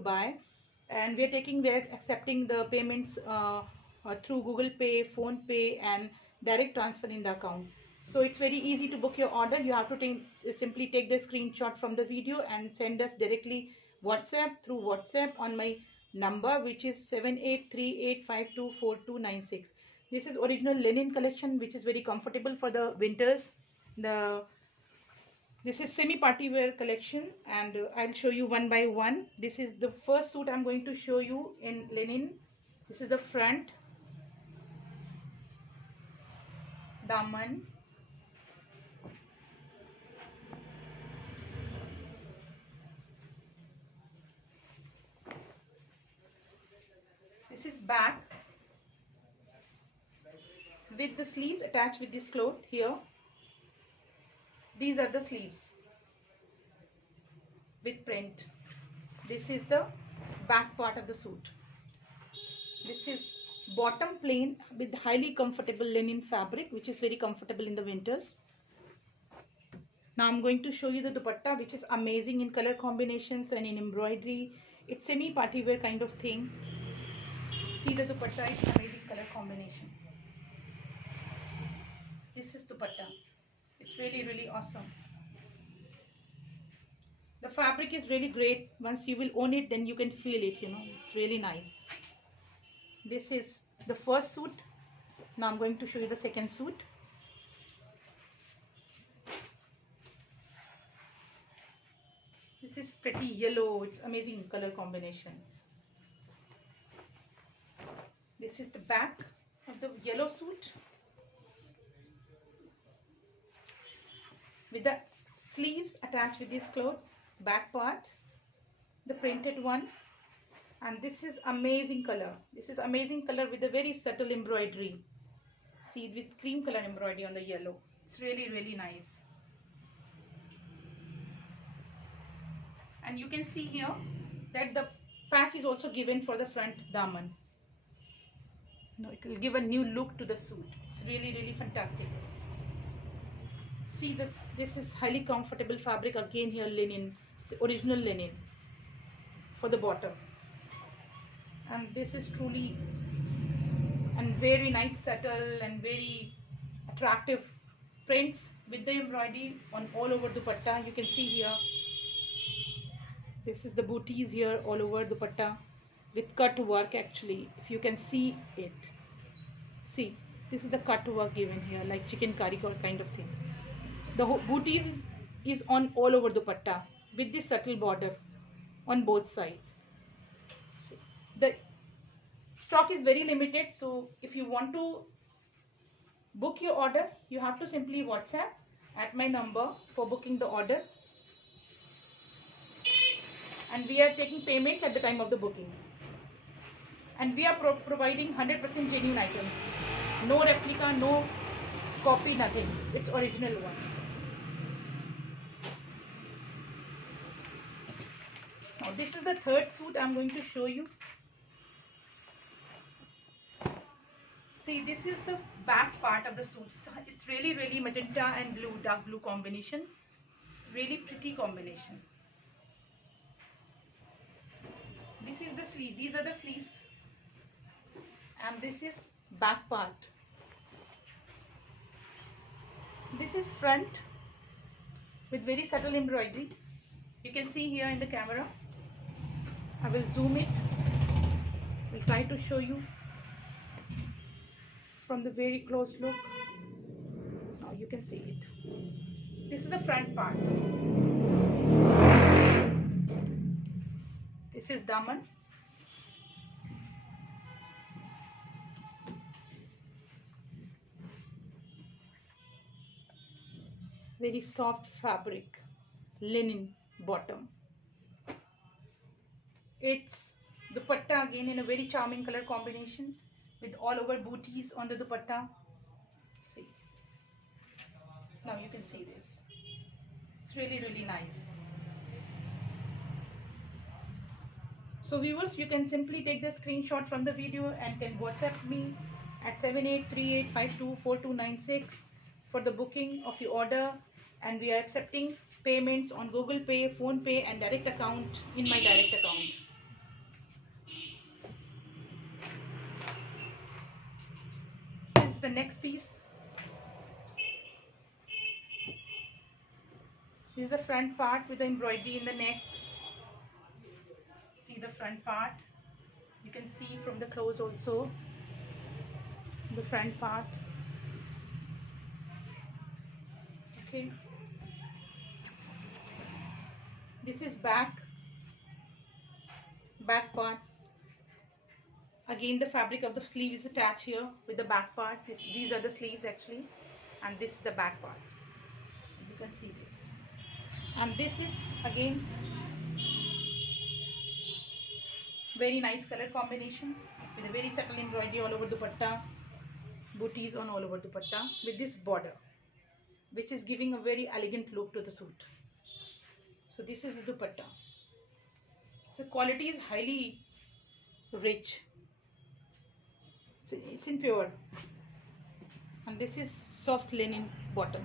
buy, and we're accepting the payments through Google Pay, Phone Pay, and direct transfer in the account. So it's very easy to book your order. You have to simply take the screenshot from the video and send us directly through WhatsApp on my number, which is 7838524296. This is original linen collection, which is very comfortable for the winters. This is semi party wear collection, and I'll show you one by one. This is the first suit I'm going to show you in linen. This is the front, daman. This is back with the sleeves attached with this cloth here. These are the sleeves with print. This is the back part of the suit. This is bottom plain with highly comfortable linen fabric, which is very comfortable in the winters. Now I'm going to show you the dupatta, which is amazing in color combinations and in embroidery. It's semi party wear kind of thing. See the dupatta, it's amazing color combination. This is dupatta. It's really awesome. The fabric is really great. Once you will own it, then you can feel it, it's really nice. This is the first suit. Now I'm going to show you the second suit. This is pretty yellow. It's amazing color combination. This is the back of the yellow suit with the sleeves attached with this cloth, back part, the printed one. And this is amazing color. This is amazing color with a very subtle embroidery. See, with cream color embroidery on the yellow. It's really nice. And you can see here that the patch is also given for the front daman. It will give a new look to the suit. It's really fantastic. See this. This is highly comfortable fabric again here, linen. It's original linen for the bottom. And this is truly and very nice, subtle and very attractive prints with the embroidery on all over dupatta. You can see here. This is the booties here all over dupatta with cut work actually. If you can see it. See, this is the cut work given here like chicken curry kind of thing. The booties is on all over dupatta with this subtle border on both sides. The stock is very limited, so if you want to book your order, you have to simply WhatsApp at my number for booking the order, and we are taking payments at the time of the booking, and we are providing 100% genuine items, no replica, no copy, nothing. It's original one. Now this is the third suit I'm going to show you. See, this is the back part of the suit. It's really magenta and blue, dark blue combination. It's really pretty combination. This is the sleeve. These are the sleeves. And this is back part. This is front with very subtle embroidery. You can see here in the camera. I will zoom it. We'll try to show you from the very close look. Now you can see it. This is the front part. This is daman. Very soft fabric, linen bottom. It's dupatta again in a very charming color combination with all over booties on the dupatta. See, now you can see this. It's really nice. So viewers, you can simply take the screenshot from the video and can WhatsApp me at 7838524296 for the booking of your order, and we are accepting payments on Google Pay, Phone Pay and direct account in my direct account. next piece. This is the front part with the embroidery in the neck. See the front part. You can see from the clothes also the front part. Okay. This is back part. Again, the fabric of the sleeve is attached here with the back part. These are the sleeves actually, and this is the back part. You can see this. And this is again very nice color combination with a very subtle embroidery all over dupatta, booties on all over dupatta with this border, which is giving a very elegant look to the suit. So this is the dupatta. So quality is highly rich. So it's in pure, and this is soft linen bottom.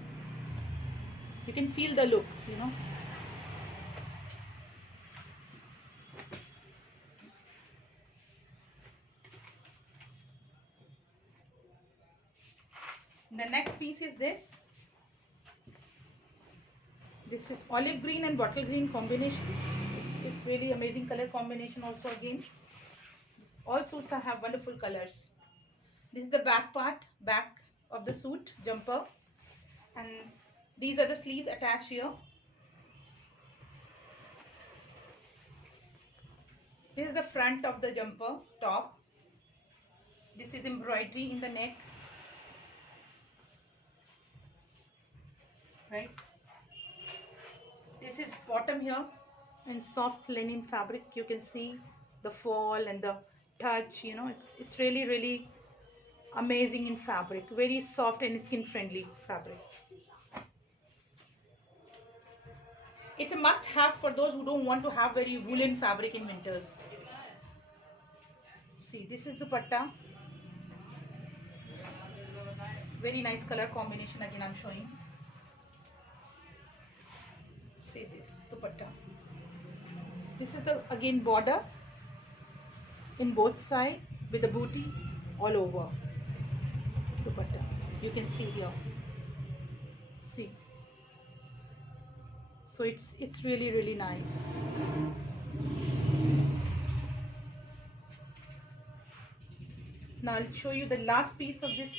You can feel the look, you know. The next piece is this. This is olive green and bottle green combination. It's really amazing color combination also again. All suits have wonderful colors. This is the back part, back of the suit, jumper. And these are the sleeves attached here. This is the front of the jumper, top. This is embroidery in the neck. Right. This is bottom here in soft linen fabric. You can see the fall and the touch, you know, it's really amazing in fabric. Very soft and skin friendly fabric. It's a must have for those who don't want to have very woolen fabric in winters. See, this is dupatta. Very nice color combination again I'm showing. See this dupatta. This is the again border in both sides with the booty all over dupatta. You can see here. See. So it's really nice. Now I'll show you the last piece of this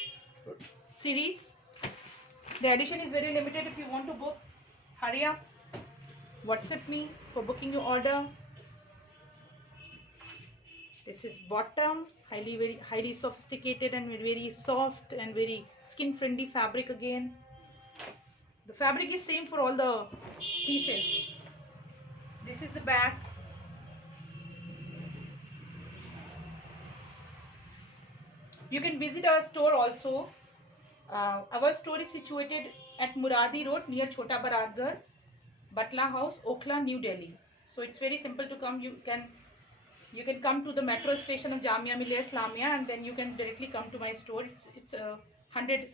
series. The edition is very limited. If you want to book, hurry up. WhatsApp me for booking your order. This is bottom, very highly sophisticated and very soft and very skin friendly fabric again. The fabric is same for all the pieces. This is the back. You can visit our store also. Our store is situated at Muradi Road near Chota Baratgarh, Batla House, Okhla, New Delhi. So it's very simple to come. You can come to the metro station of Jamia Millia Islamia, and then you can directly come to my store. It's 100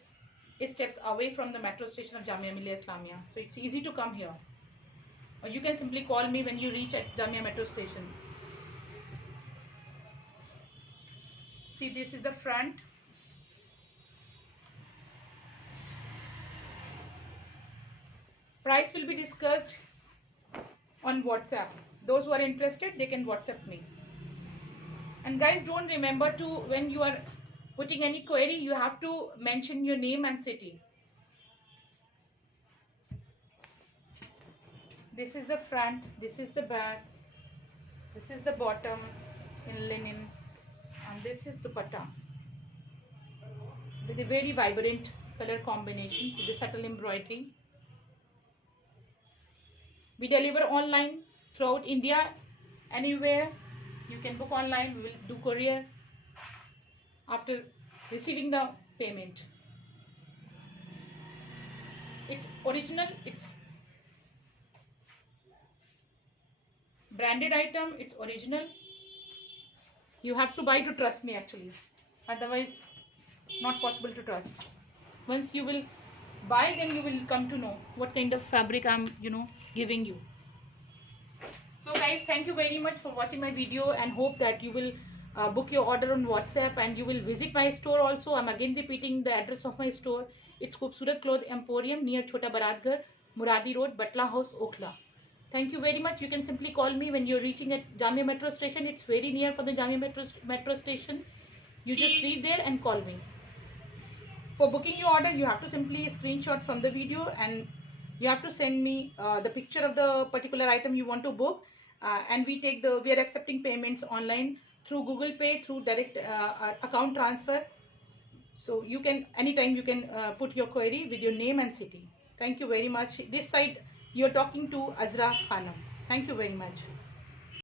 steps away from the metro station of Jamia Millia Islamia. So it's easy to come here. Or you can simply call me when you reach at Jamia metro station. See, this is the front. Price will be discussed on WhatsApp. Those who are interested, they can WhatsApp me. And guys, don't remember to, when you are putting any query, you have to mention your name and city. This is the front, this is the back, this is the bottom in linen, and this is dupatta with a very vibrant color combination with the subtle embroidery. We deliver online throughout India, anywhere. You can book online. We will do courier after receiving the payment. It's original. It's branded item. It's original. You have to buy to trust me actually. Otherwise, not possible to trust. Once you will buy, then you will come to know what kind of fabric I'm, giving you. So guys, thank you very much for watching my video, and hope that you will book your order on WhatsApp, and you will visit my store also. I'm again repeating the address of my store. It's Khoobsurat Cloth Emporium near Chota Baratgarh, Muradi Road, Batla House, Okhla. Thank you very much. You can simply call me when you're reaching at Jamia Metro Station. It's very near for the Jamia Metro Station. You just reach there and call me. For booking your order, you have to simply screenshot from the video, and you have to send me the picture of the particular item you want to book, and we are accepting payments online through Google Pay, through direct account transfer. So you can anytime you can put your query with your name and city. Thank you very much. This side you're talking to Azra Khanam. Thank you very much.